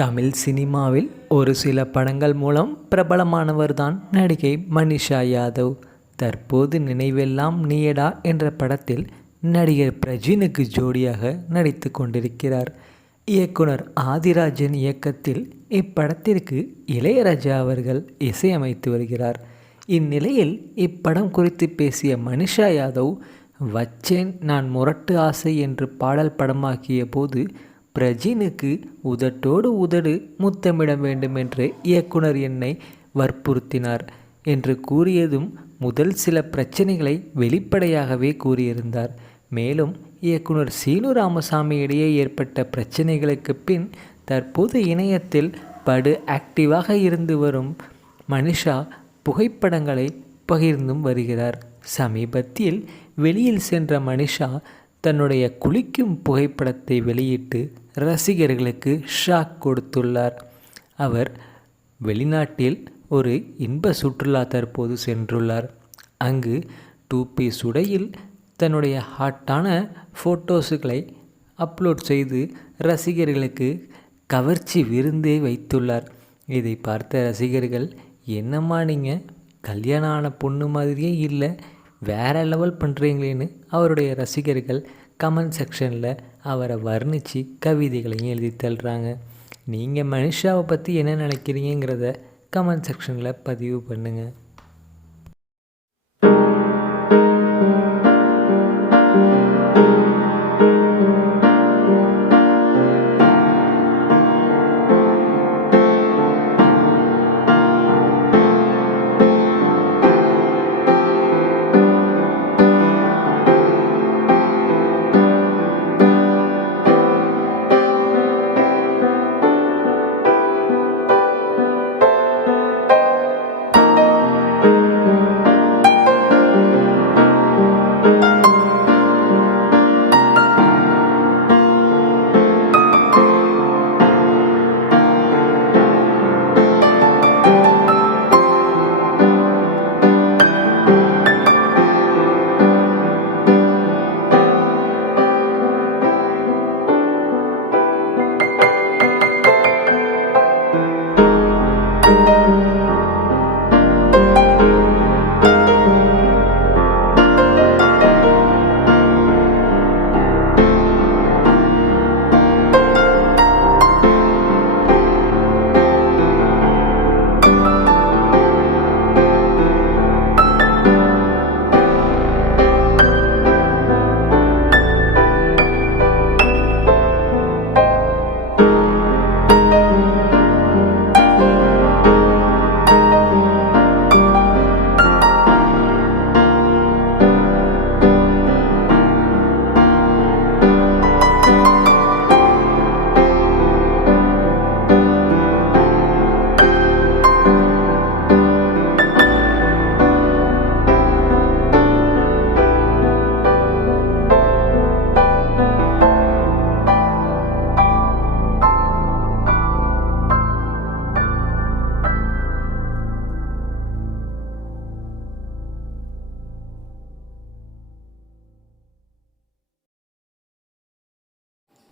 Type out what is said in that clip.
தமிழ் சினிமாவில் ஒரு சில படங்கள் மூலம் பிரபலமானவர் தான் நடிகை மனிஷா யாதவ். தற்போது நினைவெல்லாம் நீயடா என்ற படத்தில் நடிகர் பிரஜினுக்கு ஜோடியாக நடித்து கொண்டிருக்கிறார். இயக்குனர் ஆதிராஜன் இயக்கத்தில் இப்படத்திற்கு இளையராஜா அவர்கள் இசையமைத்து வருகிறார். இந்நிலையில் இப்படம் குறித்து பேசிய மனிஷா யாதவ் வச்சேன் நான் முரட்டு ஆசை என்று பாடல் படமாக்கிய போது பிரஜினுக்கு உதட்டோடு உதடு முத்தமிட வேண்டும் என்று இயக்குனர் என்னை வற்புறுத்தினார் என்று கூறியதும் முதல் சில பிரச்சனைகளை வெளிப்படையாகவே கூறியிருந்தார். மேலும் இயக்குனர் சீனு ராமசாமி இடையே ஏற்பட்ட பிரச்சனைகளுக்கு பின் தற்போது இணையத்தில் படு ஆக்டிவாக இருந்து வரும் மனிஷா புகைப்படங்களை பகிர்ந்தும் வருகிறார். சமீபத்தில் வெளியில் சென்ற மனிஷா தன்னுடைய குளிக்கும் புகைப்படத்தை வெளியிட்டு ரசிகர்களுக்கு ஷாக் கொடுத்துள்ளார். அவர் வெளிநாட்டில் ஒரு இன்ப சுற்றுலா தற்போது சென்றுள்ளார். அங்கு டூ பீஸ் உடையில் தன்னுடைய ஹாட்டான ஃபோட்டோஸுகளை அப்லோட் செய்து ரசிகர்களுக்கு கவர்ச்சி விருந்தே வைத்துள்ளார். இதை பார்த்த ரசிகர்கள் என்னம்மா நீங்கள் கல்யாணம் ஆன பொண்ணு மாதிரியே இல்லை. வேறு லெவல் பண்ணுறீங்களேன்னு அவருடைய ரசிகர்கள் கமெண்ட் செக்ஷனில் அவரை வர்ணித்து கவிதைகளையும் எழுதி தள்ளுறாங்க. நீங்கள் மனுஷாவை பற்றி என்ன நினைக்கிறீங்கிறத கமெண்ட் செக்ஷனில் பதிவு பண்ணுங்கள்